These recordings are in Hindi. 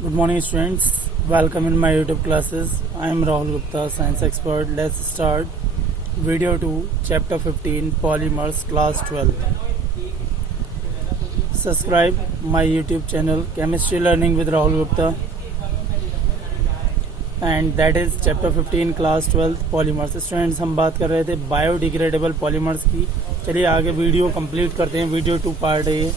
Good morning, students. Welcome in my YouTube classes. I am Rahul Gupta, science expert. Let's start video 2, chapter 15, polymers, class 12. Subscribe my YouTube channel, Chemistry Learning with Rahul Gupta. And that is chapter 15, class 12, polymers. Students, हम बात कर रहे थे बायोडिग्रेडेबल पॉलीमर्स की. चलिए आगे वीडियो कंप्लीट करते हैं. वीडियो 2 पार्ट है ये.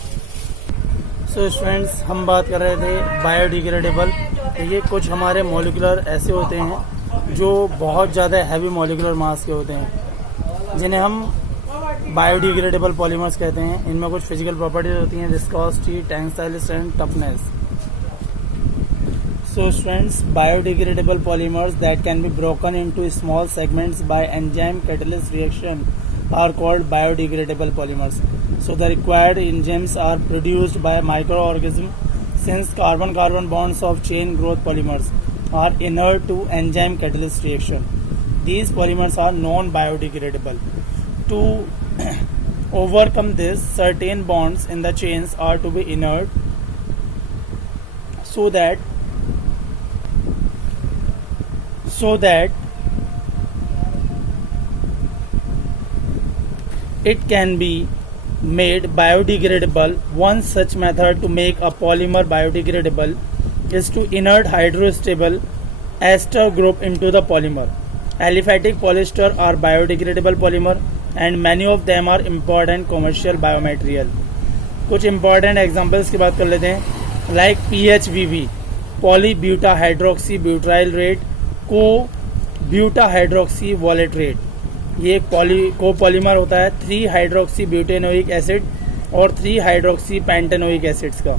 सो स्टूडेंट्स, हम बात कर रहे थे बायोडिग्रेडेबल. तो ये कुछ हमारे मॉलिक्यूलर ऐसे होते हैं जो बहुत ज़्यादा हैवी मॉलिक्यूलर मास के होते हैं, जिन्हें हम बायोडिग्रेडेबल पॉलीमर्स कहते हैं. इनमें कुछ फिजिकल प्रॉपर्टीज होती हैं, viscosity, tensile strength, toughness. So students, biodegradable polymers that can be broken into small segments by enzyme catalyst reaction are called biodegradable polymers. So the required enzymes are produced by microorganisms, since carbon-carbon bonds of chain growth polymers are inert to enzyme catalyst reaction. These polymers are non-biodegradable. To overcome this, certain bonds in the chains are to be inert so that it can be made biodegradable. One such method to make a polymer biodegradable is to insert hydrostable ester group into the polymer. Aliphatic polyester are biodegradable polymer and many of them are important commercial biomaterial. कुछ important examples की बात कर लेते हैं, like PHBV, polybuta hydroxy butyryl rate, को ब्यूटा हाइड्रोक्सी वॉलेट्रेट. ये एक कोपॉलीमर होता है 3 हाइड्रोक्सी ब्यूटेनोइक एसिड और 3 हाइड्रोक्सी पेंटेनोइक एसिड्स का.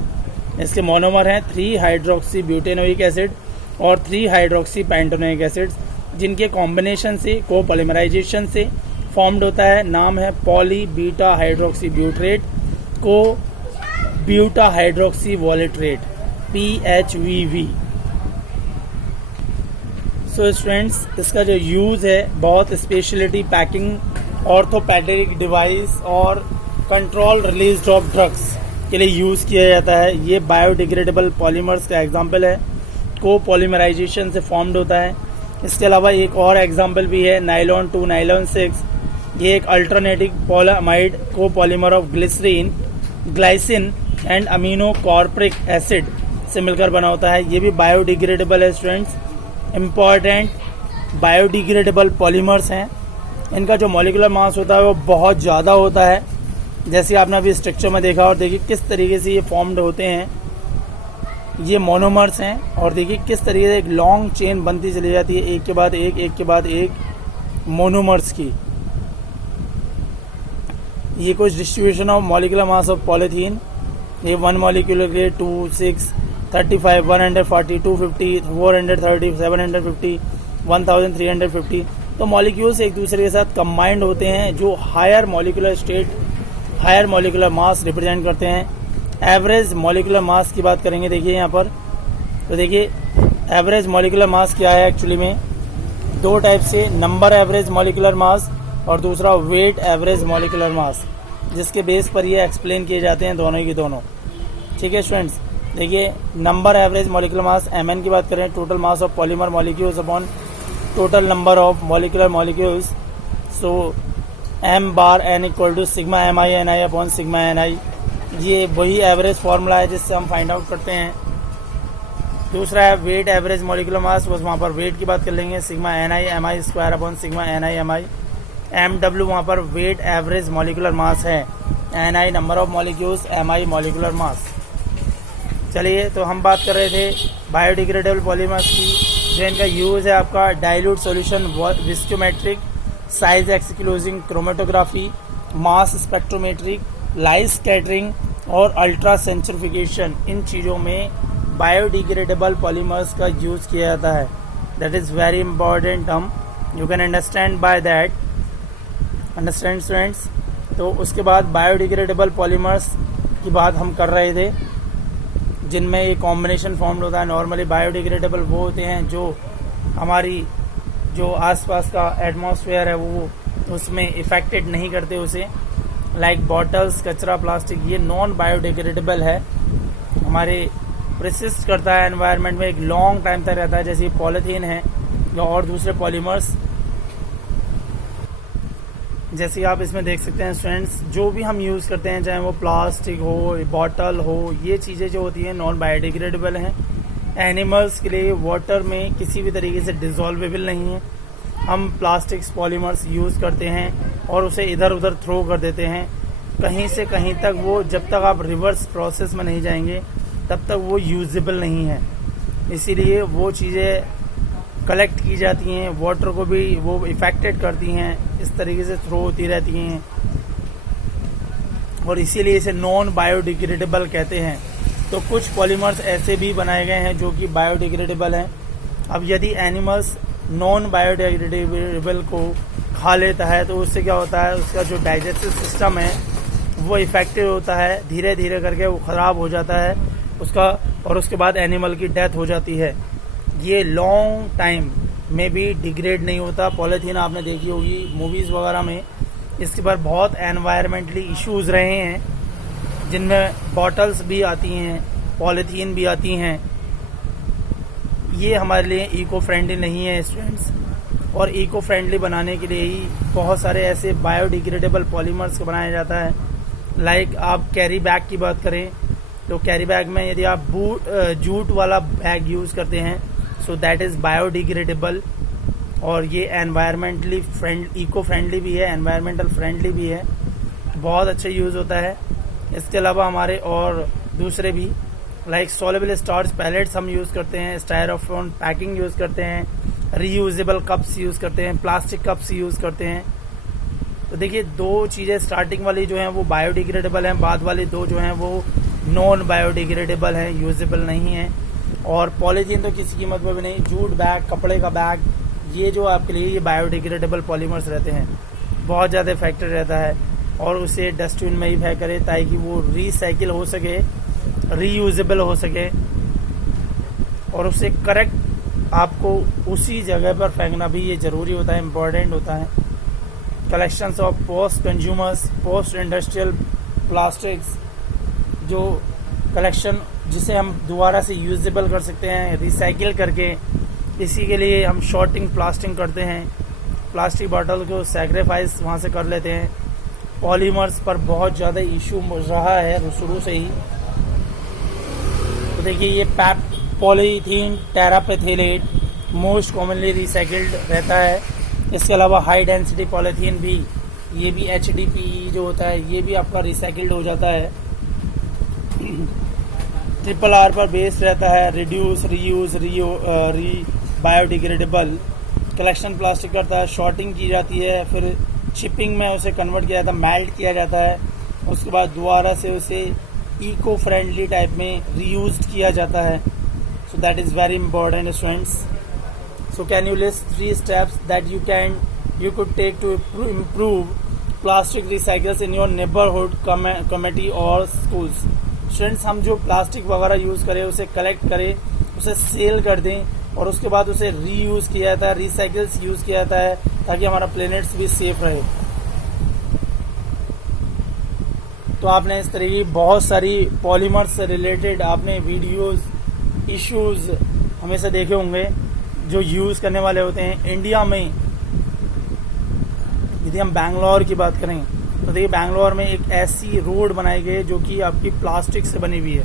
इसके मोनोमर हैं 3 हाइड्रोक्सी ब्यूटेनोइक एसिड और 3 हाइड्रोक्सी पेंटेनोइक एसिड्स, जिनके कॉम्बिनेशन से कोपॉलीमराइजेशन से फॉर्म्ड होता है. नाम है poly buta hydroxy butyrate, co beta hydroxy valerate, PHBV. So students, इसका जो यूज़ है बहुत स्पेशलिटी पैकिंग, ऑर्थोपेडिक डिवाइस और कंट्रोल रिलीज ऑफ ड्रग्स के लिए यूज़ किया जाता है. ये बायोडिग्रेडेबल पॉलीमर्स का एग्जांपल है, को पॉलीमराइजेशन से फॉर्म्ड होता है. इसके अलावा एक और एग्जांपल भी है, नाइलॉन 2 नाइलॉन 6. ये एक alternative polyamide co polymer of glycerine, glycine and amino caproic acid से मिलकर बना होता है. ये भी बायोडिग्रेडेबल है स्टूडेंट्स. इम्पॉर्टेंट बायोडिग्रेडेबल पॉलीमर्स हैं. इनका जो मॉलिकुलर मास होता है वो बहुत ज़्यादा होता है, जैसे आपने अभी स्ट्रक्चर में देखा. और देखिए किस तरीके से ये फॉर्म्ड होते हैं. ये मोनोमर्स हैं और देखिए किस तरीके से एक लॉन्ग चेन बनती चली जाती है, एक के बाद एक मोनोमर्स की. ये कुछ distribution of molecular mass of polythene. ये 1 मॉलिक्यूलर के 2, 6, 35, 140, 250, 430, 750, 1350. तो मॉलिक्यूल्स एक दूसरे के साथ कंबाइंड होते हैं जो higher molecular state, higher molecular mass represent करते हैं. एवरेज मॉलिकुलर मास की बात करेंगे. देखिए यहाँ पर, तो देखिए एवरेज मॉलिकुलर मास क्या है. एक्चुअली में 2 टाइप से, नंबर एवरेज मॉलिकुलर मास और दूसरा वेट एवरेज मॉलिकुलर मास, जिसके बेस पर ये एक्सप्लेन किए जाते हैं दोनों की दोनों. ठीक है स्टूडेंट्स, देखिए number average molecular mass MN की बात करें, total mass of polymer molecules upon total number of molecular molecules. So M bar N equal to sigma MI upon sigma NI. ये वही एवरेज फार्मूला है जिससे हम फाइंड आउट करते हैं. दूसरा है वेट एवरेज मॉलिकुलर मास, बस वहाँ पर वेट की बात कर लेंगे, sigma NI MI square upon sigma NI MI. MW वहाँ पर वेट एवरेज मॉलिकुलर मास है, NI number of molecules, MI molecular mass. चलिए, तो हम बात कर रहे थे बायोडिग्रेडेबल पॉलीमर्स की, जो इनका यूज़ है आपका dilute solution viscometric, size exclusing chromatography, mass spectrometric, light scattering और अल्ट्रा सेंट्रीफ्यूगेशन. इन चीज़ों में बायोडिग्रेडेबल पॉलीमर्स का यूज़ किया जाता है. That is very important term, you can understand by that. Understand students. तो उसके बाद बायोडिग्रेडेबल पॉलीमर्स की बात हम कर रहे थे, जिनमें ये कॉम्बिनेशन फॉर्म्ड होता है. नॉर्मली बायोडिग्रेडेबल वो होते हैं जो हमारी जो आसपास का एटमॉस्फेयर है वो उसमें इफेक्टेड नहीं करते उसे. लाइक बॉटल्स, कचरा, प्लास्टिक, ये नॉन बायोडिग्रेडेबल है. हमारे प्रेसिस्ट करता है एनवायरनमेंट में, एक लॉन्ग टाइम तक रहता है, जैसे पॉलीथीन है या और दूसरे पॉलीमर्स। जैसे आप इसमें देख सकते हैं स्टूडेंट्स, जो भी हम यूज़ करते हैं, चाहे वो प्लास्टिक हो, बॉटल हो, ये चीज़ें जो होती हैं नॉन बायोडिग्रेडेबल हैं। एनिमल्स के लिए वाटर में किसी भी तरीके से डिज़ोल्वेबल नहीं है। हम प्लास्टिक्स पॉलीमर्स यूज़ करते हैं और उसे इधर उधर थ्रो कर देते हैं कहीं से कहीं तक। वो जब तक आप रिवर्स प्रोसेस में नहीं जाएंगे तब तक वो यूजेबल नहीं है। इसीलिए वो चीज़ें कलेक्ट की जाती हैं, वाटर को भी वो इफेक्टेड करती हैं, इस तरीके से थ्रो होती रहती हैं और इसीलिए इसे नॉन बायोडिग्रेडेबल कहते हैं। तो कुछ पॉलीमर्स ऐसे भी बनाए गए हैं जो कि बायोडिग्रेडेबल हैं। अब यदि एनिमल्स नॉन बायोडिग्रेडेबल को खा लेता है तो उससे क्या होता है, उसका जो डाइजेस्टिव सिस्टम है वो इफेक्टिव होता है, धीरे धीरे करके वो ख़राब हो जाता है उसका, और उसके बाद एनिमल की डेथ हो जाती है। ये लॉन्ग टाइम में भी डिग्रेड नहीं होता। पॉलीथीन आपने देखी होगी मूवीज़ वगैरह में, इसके पर बहुत एनवायरमेंटली इश्यूज़ रहे हैं, जिनमें बॉटल्स भी आती हैं, पॉलीथीन भी आती हैं। ये हमारे लिए इको फ्रेंडली नहीं है स्टूडेंट्स, और इको फ्रेंडली बनाने के लिए ही बहुत सारे ऐसे बायोडिग्रेडेबल पॉलीमर्स को बनाया जाता है। लाइक आप कैरी बैग की बात करें तो कैरी बैग में यदि आप जूट वाला बैग यूज़ करते हैं सो दैट इज़ बायोडिग्रेडेबल, और ये एनवायरमेंटली इको फ्रेंडली भी है, एनवायरमेंटल फ्रेंडली भी है, बहुत अच्छा यूज़ होता है। इसके अलावा हमारे और दूसरे भी लाइक सॉल्युबल स्टार्च पैलेट्स हम यूज़ करते हैं, स्टायरोफोन पैकिंग यूज़ करते हैं, रीयूजेबल कप्स यूज़ करते हैं, प्लास्टिक कप्स यूज़ करते हैं। तो देखिए, दो चीज़ें स्टार्टिंग वाली जो हैं वो बायोडिग्रेडेबल हैं, बाद वाली दो जो हैं वो नॉन बायोडिग्रेडेबल हैं, यूजेबल नहीं हैं। और पॉलीथीन तो किसी कीमत पर भी नहीं। जूट बैग, कपड़े का बैग, ये जो आपके लिए ये बायोडिग्रेडेबल पॉलीमर्स रहते हैं, बहुत ज़्यादा इफेक्टेड रहता है, और उसे डस्टबिन में ही फेंक करें ताकि वो रिसाइकिल हो सके, रीयूजेबल हो सके, और उसे करेक्ट आपको उसी जगह पर फेंकना भी ये ज़रूरी होता है, इम्पॉर्टेंट होता है। Collections of post consumers, post industrial plastics, जो कलेक्शन जिसे हम दोबारा से यूजेबल कर सकते हैं रिसाइकिल करके, इसी के लिए हम शॉर्टिंग प्लास्टिक करते हैं, प्लास्टिक बॉटल को सेक्रीफाइस वहाँ से कर लेते हैं। पॉलीमर्स पर बहुत ज़्यादा इशू रहा है शुरू से ही। तो देखिए, ये पॉलीथीन टेरापेथेलेट मोस्ट कॉमनली रिसाइकिल्ड रहता है। इसके अलावा हाई डेंसिटी पॉलीथीन भी, ये भी HDPE जो होता है ये भी आपका रिसाइकिल्ड हो जाता है। RRR पर बेस्ड रहता है, reduce, reuse, biodegradable. Collection plastic करता है, शॉर्टिंग की जाती है, फिर शिपिंग में उसे कन्वर्ट किया जाता है, मेल्ट किया जाता है, उसके बाद दोबारा से उसे इको फ्रेंडली टाइप में रीयूज किया जाता है। So that is very important students. So can you list 3 steps that you could take to improve plastic recycles in your neighborhood committee or schools? Students, हम जो प्लास्टिक वगैरह यूज़ करें उसे कलेक्ट करें, उसे सेल कर दें, और उसके बाद उसे रीयूज़ किया जाता है, रिसाइकल्स यूज़ किया जाता है, ताकि हमारा प्लेनेट्स भी सेफ रहे। तो आपने इस तरह की बहुत सारी पॉलीमर्स से रिलेटेड आपने वीडियोस, इश्यूज़ हमेशा देखे होंगे जो यूज़ करने वाले होते हैं। इंडिया में यदि हम बैंगलोर की बात करें तो देखिए, बैंगलोर में एक ऐसी रोड बनाई गई है जो कि आपकी प्लास्टिक से बनी हुई है।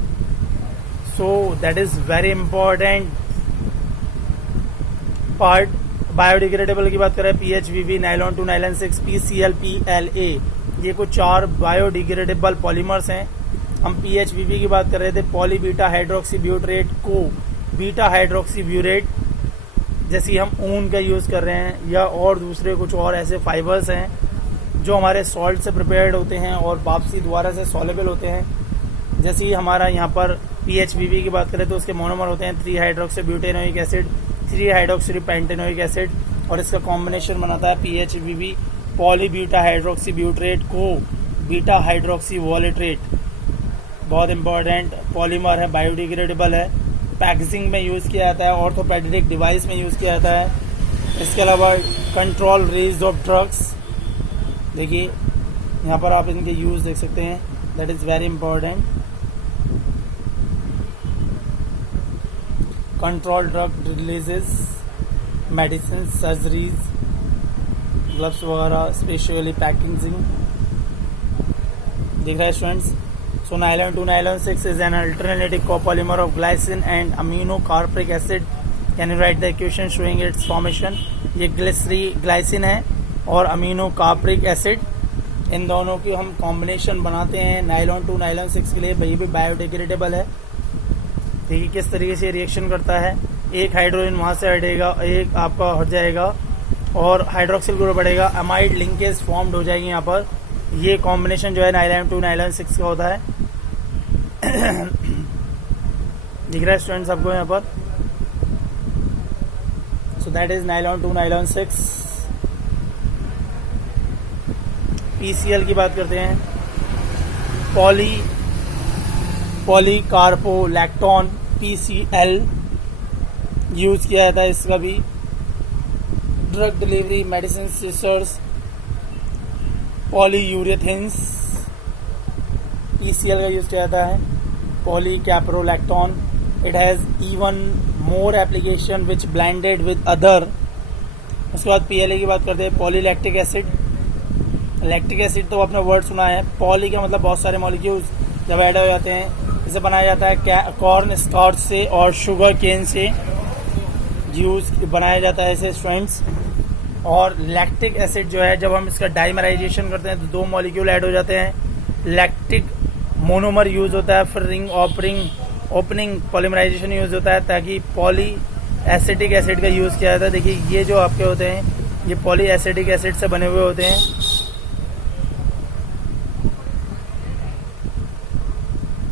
So that is very important part. Biodegradable की बात करें, PHBB, nylon 2, nylon 6, PCL, PLA, ये कुछ 4 बायोडिग्रेडेबल पॉलीमर्स हैं। हम PHBB की बात कर रहे थे, पॉली बीटा हाइड्रोक्सी ब्यूटरेट को बीटा हाइड्रोक्सी ब्यूरेट, जैसे हम ऊन का यूज़ कर रहे हैं, या और दूसरे कुछ और ऐसे फाइबर्स हैं जो हमारे सॉल्ट से प्रिपेयर्ड होते हैं और वापसी दोबारा से सॉलेबल होते हैं। जैसे ही हमारा यहाँ पर PHBB की बात करें तो उसके मोनोमर होते हैं 3 hydroxy butanoic acid, 3 hydroxy pentanoic acid, और इसका कॉम्बिनेशन बनाता है PHBB, poly beta hydroxy butyrate को बीटा हाइड्रोक्सी वॉलेट्रेट। बहुत इंपॉर्टेंट पॉलीमर है, बायोडिग्रेडेबल है, पैकेजिंग में यूज़ किया जाता है, ऑर्थोपेडिक डिवाइस में यूज़ किया जाता है। इसके अलावा कंट्रोल रिलीज ऑफ ड्रग्स, देखिए यहाँ पर आप इनके यूज़ देख सकते हैं, that is very important. Control drug releases, medicine, surgeries, gloves वगैरह, स्पेशली पैकेजिंग। दिख रहा है students. So nylon 2 nylon 6 is an alternative copolymer of glycine and amino carbonic acid. Can you right the equation showing it's formation. ये ग्लाइसिन है और अमीनो कार्बोनिक एसिड, इन दोनों की हम कॉम्बिनेशन बनाते हैं नायलॉन 2 नायलॉन 6 के लिए। ये भी बायोडिग्रेडेबल है। देखिए किस तरीके से रिएक्शन करता है। एक हाइड्रोजन वहाँ से हटेगा, एक आपका हट जाएगा और हाइड्रोक्सिल ग्रुप बढ़ेगा, अमाइड लिंकेज फॉर्म्ड हो जाएगी यहाँ पर। ये कॉम्बिनेशन जो है नायलॉन 2 नायलॉन 6 का होता है। दिख रहा है स्टूडेंट्स आपको यहाँ पर। So that is nylon 2 nylon 6। PCL की बात करते हैं। पॉलीकार्पोलैक्टोन पीसीएल यूज किया जाता है इसका भी। Drug delivery, medicine, sisters, polyurethanes, PCL का यूज किया जाता है। Polycaprolactone, it has even more application which blended with other. उसके बाद पीएलए की बात करते हैं। पॉलीलैक्टिक एसिड, लैक्टिक एसिड तो आपने वर्ड सुना है। पॉली का मतलब बहुत सारे मॉलिक्यूल्स जब ऐड हो जाते हैं। इसे बनाया जाता है कॉर्न स्टार्च से और शुगर केन से यूज बनाया जाता है इसे स्टूडेंट्स। और लैक्टिक एसिड जो है, जब हम इसका डाइमराइजेशन करते हैं तो 2 मॉलिक्यूल ऐड हो जाते हैं। लैक्टिक मोनोमर यूज होता है। फिर रिंग ओपनिंग पॉलीमराइजेशन यूज होता है ताकि पॉली एसिटिक एसिड का यूज किया जाता है। देखिए ये जो आपके होते हैं ये पॉली एसिटिक एसिड से बने हुए होते हैं।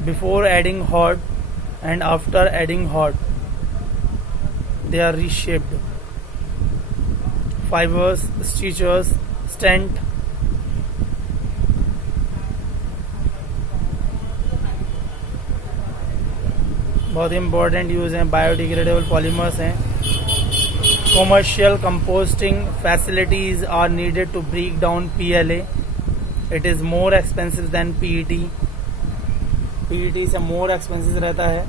Before adding hot and after adding hot, they are reshaped. Fibers, stitches, stent. बहुत इंपॉर्टेंट यूज हैं। बायोडिग्रेडेबल पॉलीमर्स हैं। Commercial composting facilities are needed to break down PLA. It is more expensive than PET. PET से मोर एक्सपेंसिव रहता है।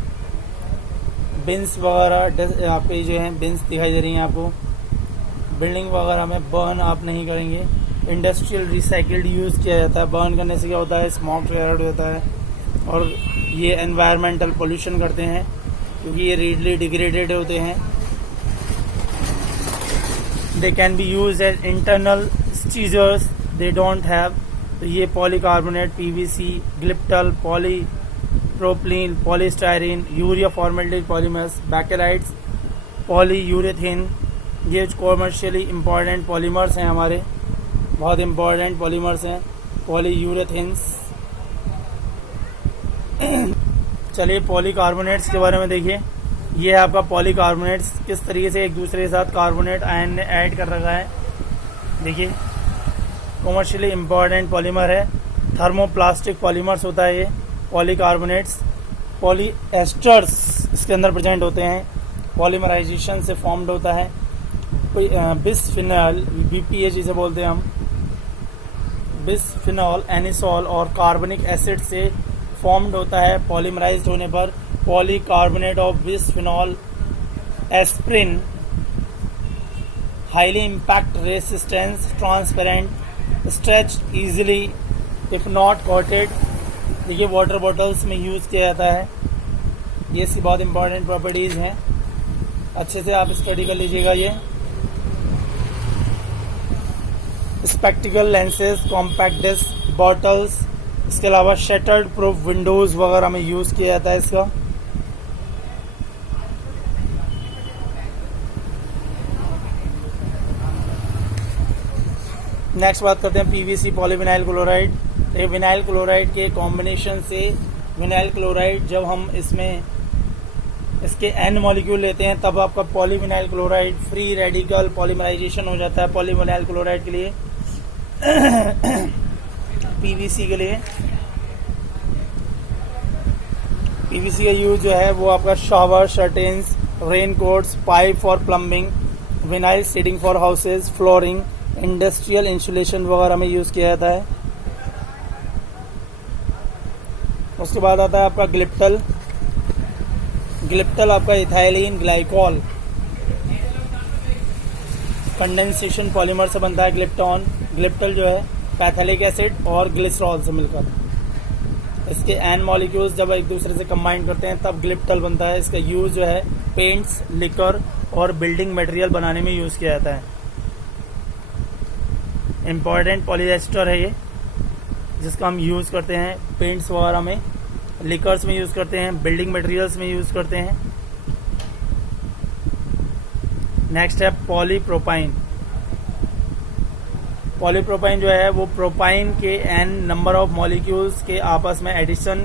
बिन्स वगैरह यहाँ पे जो हैं बिन्स दिखाई दे रही हैं आपको। बिल्डिंग वगैरह में बर्न आप नहीं करेंगे। इंडस्ट्रियल रिसाइकिल्ड यूज़ किया जाता है। बर्न करने से क्या होता है, स्मोक क्लियर होता है और ये एनवायरमेंटल पोल्यूशन करते हैं क्योंकि ये रीडली डिग्रेडेड होते हैं। They can be use as internal स्टीजर्स, दे डोंट हैव। तो ये polycarbonate, PVC, glyptal, polypropylene, polystyrene, urea formaldehyde polymers, bakelites, polyurethane, ये कॉमर्शियली इम्पॉर्टेंट पॉलीमर्स हैं हमारे, बहुत इम्पॉर्टेंट पॉलीमर्स हैं पॉलीयूरेथेन्स। चलिए पॉलीकार्बोनेट्स के बारे में देखिए। ये है आपका पॉलीकार्बोनेट्स, किस तरीके से एक दूसरे के साथ कार्बोनेट आयन ने ऐड कर रखा है। देखिए कॉमर्शियली इम्पॉर्टेंट पॉलीमर है। थर्मोप्लास्टिक पॉलीमर्स होता है ये पॉलीकार्बोनेट्स। पॉलीएस्टर्स इसके अंदर प्रेजेंट होते हैं, पॉलीमराइजेशन से फॉर्म्ड होता है। बिस्फिनॉल, बीपीए जिसे बोलते हैं हम, बिस्फिनॉल, एनिसॉल और कार्बनिक एसिड से फॉर्म्ड होता है। पॉलीमराइज्ड होने पर polycarbonate of bisphenol, aspirin, highly impact resistance, transparent, stretch easily if not coated. देखिए वाटर बॉटल्स में यूज़ किया जाता है। ये सी बहुत इंपॉर्टेंट प्रॉपर्टीज़ हैं, अच्छे से आप स्टडी कर लीजिएगा। ये spectacle lenses, compact disc bottles, इसके अलावा शटर्ड प्रूफ विंडोज़ वगैरह में यूज़ किया जाता है इसका। नेक्स्ट बात करते हैं पीवीसी, पॉलीविनाइल क्लोराइड। ये विनाइल क्लोराइड के कॉम्बिनेशन से विनाइल क्लोराइड, जब हम इसमें इसके एन मॉलिक्यूल लेते हैं तब आपका polyvinyl chloride free radical polymerization हो जाता है पॉलीविनाइल क्लोराइड के लिए। पीवीसी के लिए पीवीसी का यूज जो है वो आपका shower, curtains, rain coats, pipe for plumbing, vinyl siding for houses, flooring, industrial insulation वगैरह में यूज किया जाता है। उसके बाद आता है आपका ग्लिप्टल। ग्लिप्टल आपका इथाइलिन ग्लाइकॉल, कंडेंसेशन पॉलीमर से बनता है ग्लिप्टॉन। ग्लिप्टल जो है पैथेलिक एसिड और ग्लिसरॉल से मिलकर, इसके एन मॉलिक्यूल्स जब एक दूसरे से कंबाइन करते हैं तब ग्लिप्टल बनता है। इसका यूज जो है पेंट्स, लिकर और बिल्डिंग मटेरियल बनाने में यूज किया जाता है। इम्पॉर्टेंट पॉलीएस्टर है ये, जिसका हम यूज करते हैं पेंट्स वगैरह में, लिकर्स में यूज करते हैं, बिल्डिंग मटेरियल्स में यूज करते हैं। नेक्स्ट है पॉलीप्रोपाइन। पॉलीप्रोपाइन जो है वो प्रोपाइन के एन नंबर ऑफ मॉलिक्यूल्स के आपस में एडिशन,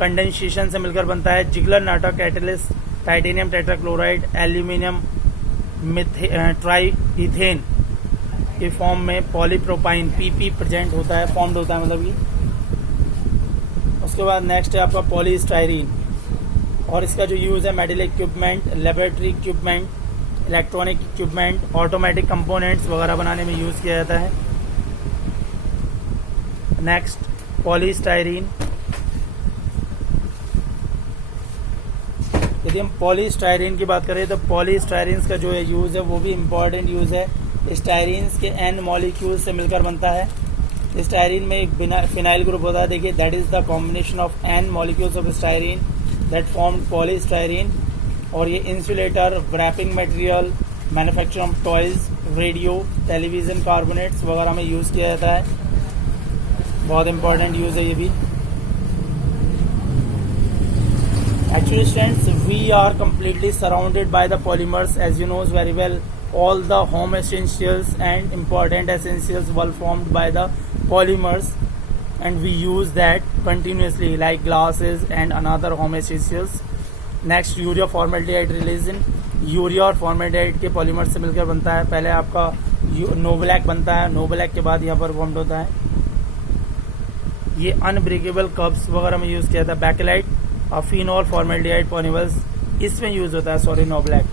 कंडेंसेशन से मिलकर बनता है। Ziegler Natta catalyst, titanium tetrachloride, aluminium triethyl के फॉर्म में पॉलीप्रोपाइन पीपी प्रेजेंट होता है, फॉर्म्ड होता है मतलब ये। उसके बाद नेक्स्ट है आपका पॉलीस्टाइरीन, और इसका जो यूज़ है medical equipment, laboratory equipment, electronic equipment, automatic components वगैरह बनाने में यूज़ किया जाता है। Next polystyrene. यदि हम पॉलीस्टाइरीन की बात करें तो पॉलीस्टाइरीन का जो यूज़ है वो भी इम्पॉर्टेंट यूज़ है। स्टाइरीन्स के एन मॉलिक्यूल से मिलकर बनता है। स्टाइरीन में एक फिनाइल ग्रुप होता है, देखिए that is the combination of N molecules of styrene that form polystyrene. और ये insulator, wrapping material, manufacture of toys, radio, television carbonates वगैरह में यूज़ किया जाता है। बहुत इंपॉर्टेंट यूज़ है ये भी। Actually students, we are completely surrounded by the polymers, as you know very well. All the home essentials and important essentials were formed by the polymers, and we use that continuously like glasses and another home essentials. Next, urea formaldehyde releasing. Urea और फॉर्मेल्डिहाइड के पॉलीमर से मिलकर बनता है। पहले आपका नोब्लैक बनता है, नोब्लैक के बाद यहाँ पर फॉर्म्ड होता है। ये अनब्रेकेबल कप्स वगैरह में यूज़ किया जाता है। बैकेलाइट, फिनॉल फॉर्मेल्डिहाइड पॉलीमर्स इसमें यूज़ होता है। नोब्लैक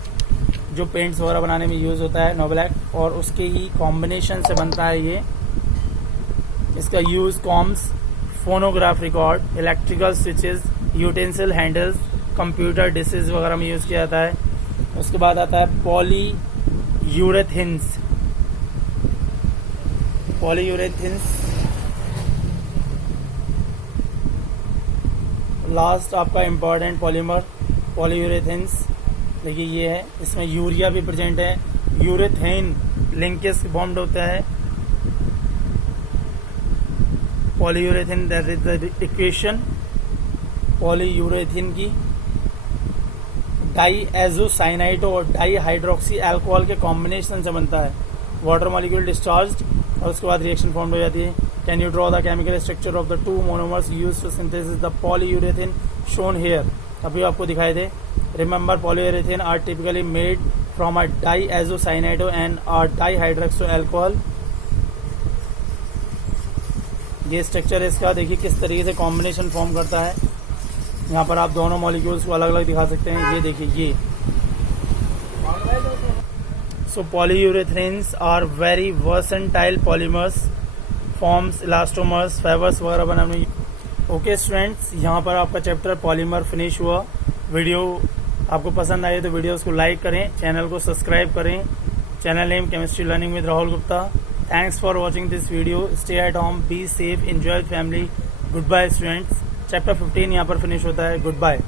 जो पेंट्स वगैरह बनाने में यूज़ होता है नोब्लैक, और उसके ही कॉम्बिनेशन से बनता है ये। इसका use combs, phonograph record, electrical switches, utensil handles, computer dishes वगैरह में यूज़ किया जाता है। उसके बाद आता है पॉलीयूरेथिन्स। पॉलीयूरेथिन्स लास्ट आपका इम्पॉर्टेंट पॉलीमर पॉलीयूरेथिन्स। देखिए ये है, इसमें यूरिया भी प्रेजेंट है। यूरेथेन लिंकेज बॉन्ड होता है। पॉलीयूरेथिन दैट इज द इक्वेशन पॉलीयूरेथिन की। डाईएजोसाइनाइड और डाईहाइड्रोक्सी अल्कोहल के कॉम्बिनेशन से बनता है। वाटर मॉलिक्यूल डिस्चार्ज और उसके बाद रिएक्शन फॉर्म हो जाती है। Can you draw the chemical structure of the two monomers used to synthesis the polyurethane shown here. अभी आपको दिखाई दे। Remember polyurethane are typically made from a diisocyanate and a dihydroxy alcohol. ये स्ट्रक्चर है इसका, देखिए किस तरीके से कॉम्बिनेशन फॉर्म करता है। यहाँ पर आप दोनों मॉलिक्यूल्स को अलग अलग दिखा सकते हैं। ये देखिए ये। So polyurethanes are very versatile polymers, forms elastomers, fibres वगैरह बनाने। ओके स्टूडेंट्स, यहाँ पर आपका चैप्टर पॉलीमर फिनिश हुआ। वीडियो आपको पसंद आई तो वीडियोस को लाइक करें, चैनल को सब्सक्राइब करें। Channel name chemistry learning with Rahul Gupta. Thanks for watching this video. Stay at home, be safe, enjoy family. Good bye students. Chapter 15 यहाँ पर फिनिश होता है। Good bye.